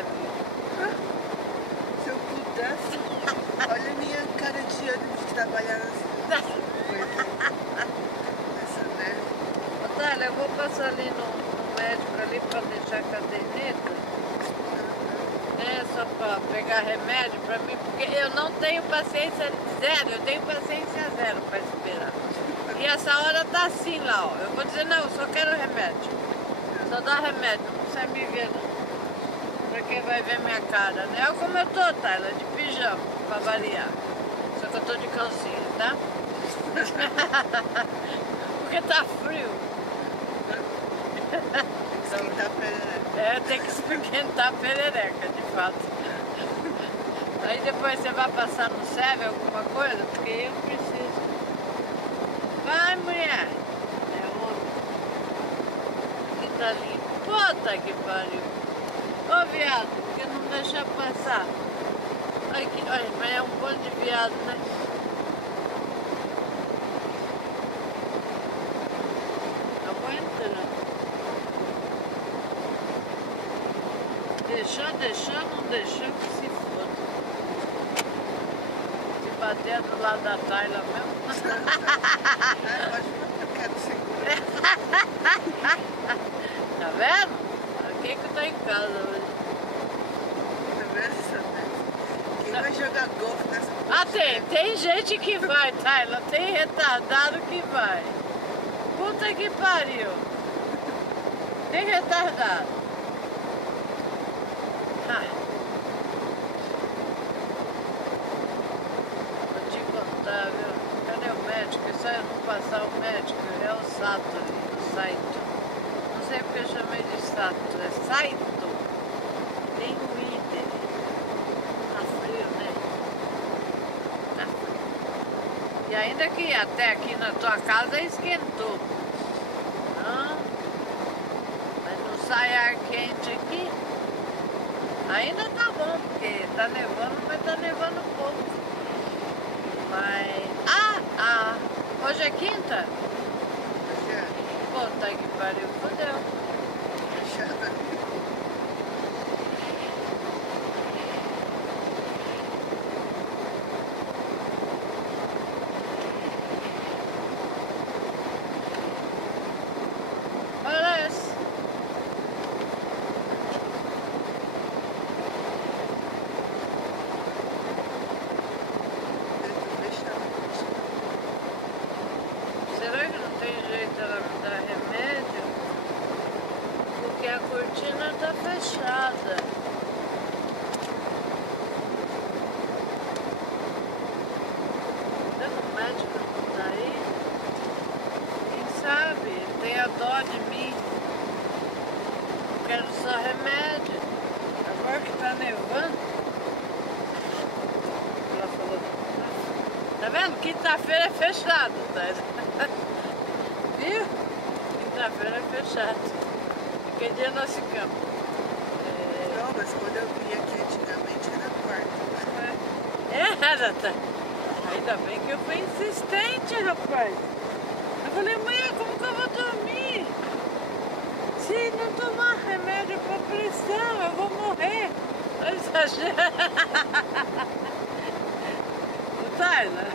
serve? Se eu pudesse, olha a minha cara de ânimo de trabalhar nessa neve. Otália, eu vou passar ali no médico ali pra deixar a caderneta. Só pra pegar remédio pra mim, porque eu não tenho paciência zero, eu tenho paciência zero pra esperar. E essa hora tá assim lá, ó. Eu vou dizer, não, eu só quero remédio. Só dá remédio, não precisa me ver não. Pra quem vai ver minha cara, né? Olha como eu tô, Tayla, de pijama, pra variar. Só que eu tô de calcinha, tá? Porque tá frio. Esquentar a perereca. Tem que esquentar a perereca, de fato. Aí depois você vai passar no SEV alguma coisa, porque eu preciso. Vai, mulher! É outro. Que tá limpo. Puta que pariu! Ô, viado, porque não deixa passar. Olha, mas é um bando de viado, né? Aguenta, né? Deixou, não deixou, que se foda. Se bater do lado da Tayla mesmo. Eu quero segurar. Tá vendo? Quem que tá em casa hoje? Tá vendo? Quem vai jogar golfe nessa Ah, tem gente que vai, Tayla. Tem retardado que vai. Puta que pariu. Tem retardado. Vou te contar, viu? Cadê o médico? Se eu não passar o médico, é o Sato ali, o Saito. Não sei porque eu chamei de Sato, é Saito. Tem o líder. Tá frio, né? Tá frio. E ainda que até aqui na tua casa esquentou. Não? Mas não sai ar quente aqui. Ainda tá bom, porque tá nevando, mas tá nevando pouco. Mas... hoje é quinta? Puta que pariu, fodeu. Parece. Será que não tem jeito ela me dar remédio? Porque a cortina tá fechada. Será que o médico não tá aí? Quem sabe? Ele tem a dó de mim. Eu quero só remédio. Agora que tá nevando. Ela falou. Tá vendo? Quinta-feira é fechado, tá? Viu? Quinta-feira é fechado. Que dia nós ficamos? Não, mas quando eu vim aqui antigamente era quarta. Era, tá? Ainda bem que eu fui insistente, rapaz. Eu falei, mãe, como que eu vou dormir? Se não tomar remédio pra pressão, eu vou morrer. Olha exagero. Tayla.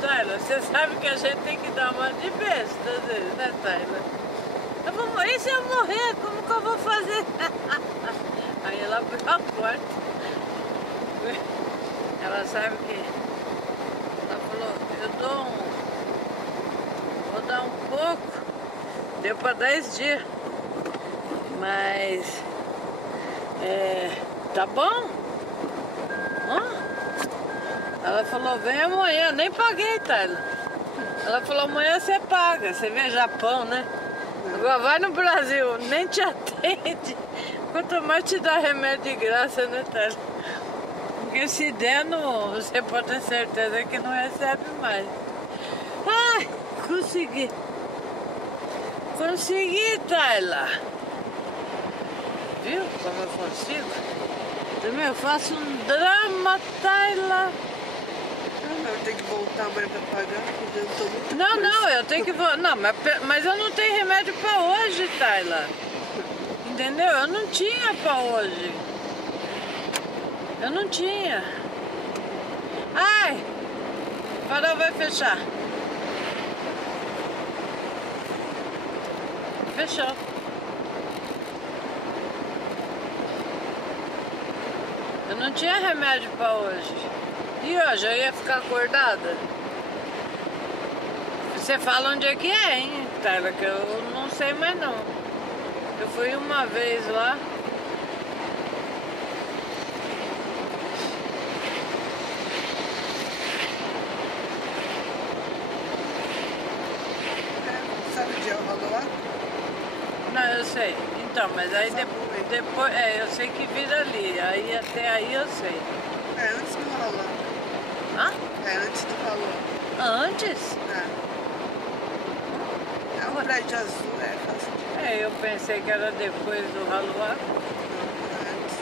Tayla, você sabe que a gente tem que dar uma de besta às vezes, né, Tayla? Eu vou morrer, e se eu morrer, como que eu vou fazer? Aí ela abriu a porta. Ela sabe que... Ela falou, vou dar um pouco. Deu para 10 dias. Mas... tá bom? Ela falou, vem amanhã, nem paguei, Tayla. Ela falou, amanhã você paga. Você vê Japão, né? Agora vai no Brasil, nem te atende. Quanto mais te dá remédio de graça, né, Tayla? Porque se der, não, você pode ter certeza que não recebe mais. Ai, consegui. Consegui, Tayla. Viu como eu consigo? Também eu faço um drama, Tayla. Eu tenho que voltar amanhã pra pagar, porque eu tô muito Não, eu tenho que voltar. Não, mas eu não tenho remédio pra hoje, Tayla. entendeu? Eu não tinha pra hoje. Eu não tinha. Ai! O farol vai fechar. Fechou. Eu não tinha remédio pra hoje. E hoje eu ia ficar acordada? Você fala onde é que é, hein, Taylor? Que eu não sei mais não. Eu fui uma vez lá. Sabe onde é o rolo lá? Não, eu sei. Então, mas aí depois eu sei que vira ali. Aí até aí eu sei. É antes do rolo. Hã? É antes do rolo. Antes? É um prédio azul, é fácil de ver. Eu pensei que era depois do Haluá. Não, antes.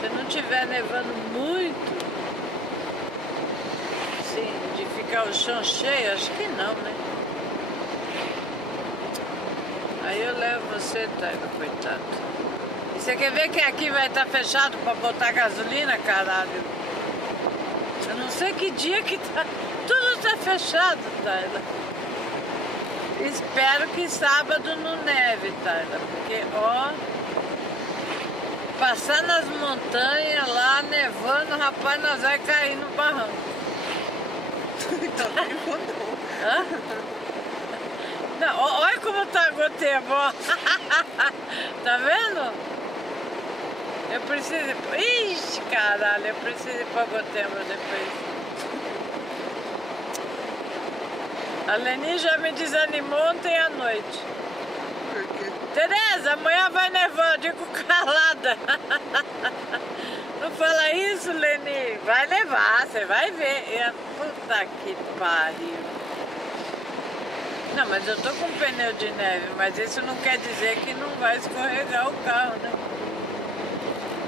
Se não tiver nevando muito, assim, de ficar o chão cheio, acho que não, né? Aí eu levo você, Taylor, coitado. E você quer ver que aqui vai estar fechado para botar gasolina, caralho? Eu não sei que dia que tá. Tudo tá fechado, Taylor. Espero que sábado não neve, Taylor. Porque, ó, passar nas montanhas lá, nevando, rapaz, nós vai cair no barranco. Então, nem vou não. Hã? Não, olha como tá a gotembo, ó. Tá vendo? Eu preciso... Ixi, caralho, eu preciso ir pra gotembo depois. A Leni já me desanimou ontem à noite. Por quê? Tereza, amanhã vai nevar, eu digo calada. Não fala isso, Leni. Vai nevar, você vai ver. Puta que pariu. Não, mas eu tô com pneu de neve, mas isso não quer dizer que não vai escorregar o carro, né?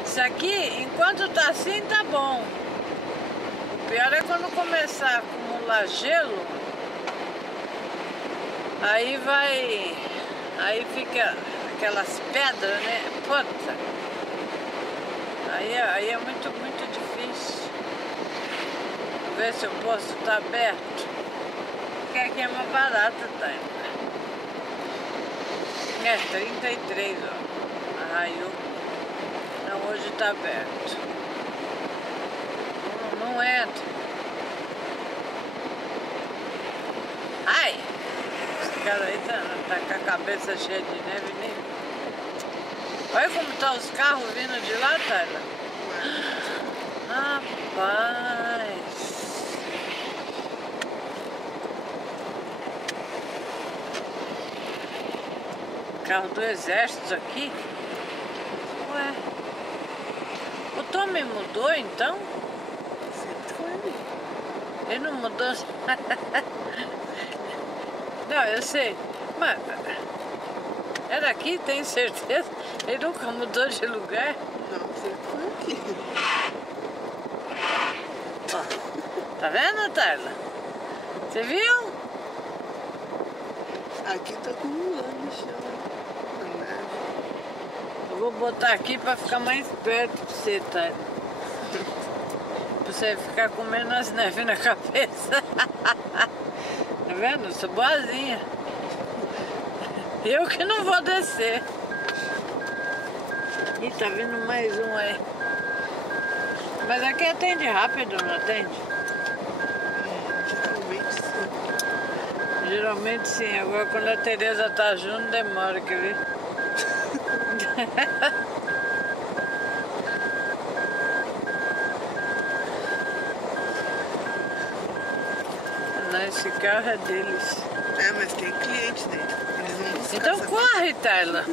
Isso aqui, enquanto tá assim, tá bom. O pior é quando começar a acumular gelo, aí vai... Aí fica aquelas pedras, né? Puta! Aí é muito, muito difícil. Vou ver se o posto tá aberto. Porque aqui é mais barato, tá? É, 33, ó. Arraiou. Não, hoje tá aberto. Não entra. Ai! Esse cara aí tá com a cabeça cheia de neve nem. Olha como tá os carros vindo de lá, Taylor. Rapaz! Carro do exército aqui? Ué? O Tommy mudou então? Sempre foi ali. Ele não mudou? Não, eu sei. Mas era aqui, tem certeza? Ele nunca mudou de lugar? Não, sempre foi aqui. Ó, tá vendo, Taylor? Você viu? Aqui tá acumulando no chão. A neve. Eu vou botar aqui pra ficar mais perto pra você, Taylor. Pra você ficar com menos neve na cabeça. Tá vendo? Eu sou boazinha. Eu que não vou descer. Ih, tá vindo mais um aí. Mas aqui atende rápido, não atende? Geralmente sim. Geralmente sim. Agora quando a Tereza tá junto, demora, quer ver? Não, esse carro é deles. É, mas tem cliente dentro. Eles não buscam Então essa- corre, Taylor.